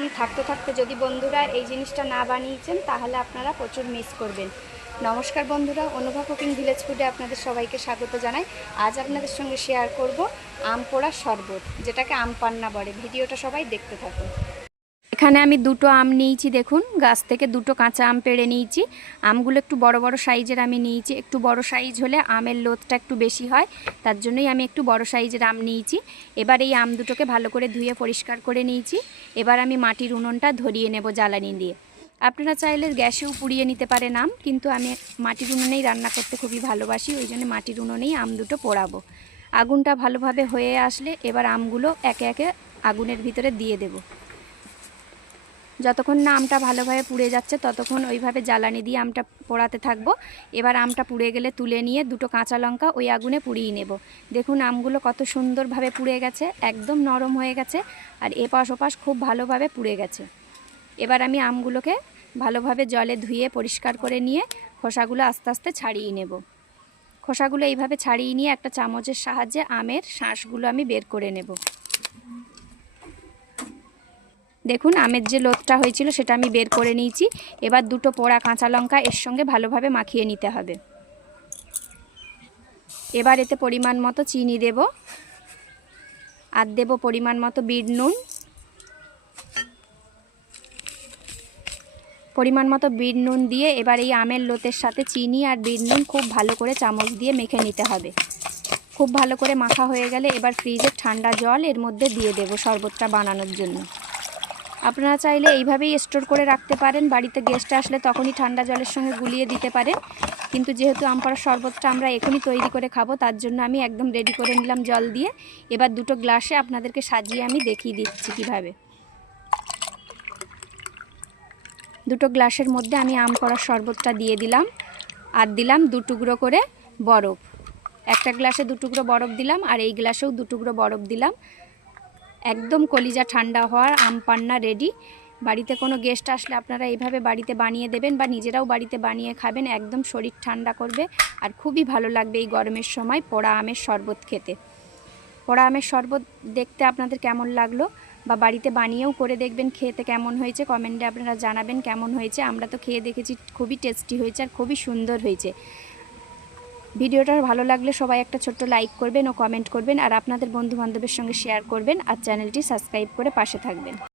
আম থাকতে থাকতে যদি বন্ধুরা এই জিনিসটা না বানিয়েছেন তাহলে আপনারা প্রচুর মিস করবেন। নমস্কার বন্ধুরা, অনুভা কুকিং ভিলেজ ফুডে আপনাদের সবাইকে স্বাগত জানাই। আজ আপনাদের সঙ্গে শেয়ার করব আম পোড়া শরবত, যেটাকে আম পান্না বলে। ভিডিওটা সবাই দেখতে থাকুন। এখানে আমি দুটো আম নিয়েছি, দেখুন গাছ থেকে দুটো কাঁচা আম পেড়ে নিয়েছি। আমগুলো একটু বড় বড় সাইজের আমি নিয়েছি। একটু বড় সাইজ হলে আমের লোদটা একটু বেশি হয়, তার জন্যই আমি একটু বড় সাইজের আম নিয়েছি। এবার এই আম দুটোকে ভালো করে ধুয়ে পরিষ্কার করে নিয়েছি। এবার আমি মাটির উনুনটা ধরিয়ে নেব জ্বালানি দিয়ে। আপনারা চাইলে গ্যাসেও পুড়িয়ে নিতে পারেন আম, কিন্তু আমি মাটির উনুনেই রান্না করতে খুবই ভালোবাসি, ওই জন্য মাটির উনুনেই আম দুটো পোড়াবো। আগুনটা ভালোভাবে হয়ে আসলে এবার আমগুলো একে একে আগুনের ভিতরে দিয়ে দেব। যতক্ষণ না আমটা ভালোভাবে পুড়ে যাচ্ছে ততক্ষণ ওইভাবে জ্বালানি দিয়ে আমটা পোড়াতে থাকবো। এবার আমটা পুড়ে গেলে তুলে নিয়ে দুটো কাঁচা লঙ্কা ওই আগুনে পুড়িয়ে নেব। দেখুন আমগুলো কত সুন্দরভাবে পুড়ে গেছে, একদম নরম হয়ে গেছে, আর এপাশ ওপাশ খুব ভালোভাবে পুড়ে গেছে। এবার আমি আমগুলোকে ভালোভাবে জলে ধুয়ে পরিষ্কার করে নিয়ে খোসাগুলো আস্তে আস্তে ছাড়িয়ে নেব। খোসাগুলো এইভাবে ছাড়িয়ে নিয়ে একটা চামচের সাহায্যে আমের শাঁসগুলো আমি বের করে নেব। দেখুন আমের যে লোদটা হয়েছিল সেটা আমি বের করে নিয়েছি। এবার দুটো পোড়া কাঁচা লঙ্কা এর সঙ্গে ভালোভাবে মাখিয়ে নিতে হবে। এবার এতে পরিমাণ মতো চিনি দেব, আর দেব পরিমাণ মতো বিট নুন। পরিমাণ মতো বিট নুন দিয়ে এবার এই আমের লোতের সাথে চিনি আর বিট নুন খুব ভালো করে চামচ দিয়ে মেখে নিতে হবে। খুব ভালো করে মাখা হয়ে গেলে এবার ফ্রিজের ঠান্ডা জল এর মধ্যে দিয়ে দেব শরবতটা বানানোর জন্য। আপনারা চাইলে এইভাবেই স্টোর করে রাখতে পারেন, বাড়িতে গেস্ট আসলে তখনই ঠান্ডা জলের সঙ্গে গুলিয়ে দিতে পারেন। কিন্তু যেহেতু আম পোড়ার শরবতটা আমরা এখনই তৈরি করে খাবো, তার জন্য আমি একদম রেডি করে নিলাম জল দিয়ে। এবার দুটো গ্লাসে আপনাদেরকে সাজিয়ে আমি দেখিয়ে দিচ্ছি কিভাবে। দুটো গ্লাসের মধ্যে আমি আম পোড়ার শরবতটা দিয়ে দিলাম, আর দিলাম দু টুকরো করে বরফ। একটা গ্লাসে দু টুকরো বরফ দিলাম, আর এই গ্লাসেও দু টুকরো বরফ দিলাম। একদম কলিজা ঠান্ডা হওয়ার আম পান্না রেডি। বাড়িতে কোনো গেস্ট আসলে আপনারা এইভাবে বাড়িতে বানিয়ে দেবেন, বা নিজেরাও বাড়িতে বানিয়ে খাবেন। একদম শরীর ঠান্ডা করবে, আর খুবই ভালো লাগবে এই গরমের সময় পোড়া আমের শরবত খেতে। পোড়া আমের শরবত দেখতে আপনাদের কেমন লাগলো, বা বাড়িতে বানিয়েও করে দেখবেন খেতে কেমন হয়েছে, কমেন্টে আপনারা জানাবেন কেমন হয়েছে। আমরা তো খেয়ে দেখেছি, খুবই টেস্টি হয়েছে আর খুবই সুন্দর হয়েছে। ভিডিওটা ভালো লাগলে সবাই একটা ছোট্ট লাইক করবেন ও কমেন্ট করবেন, আর আপনাদের বন্ধু বান্ধবের সঙ্গে শেয়ার করবেন, আর চ্যানেলটি সাবস্ক্রাইব করে পাশে থাকবেন।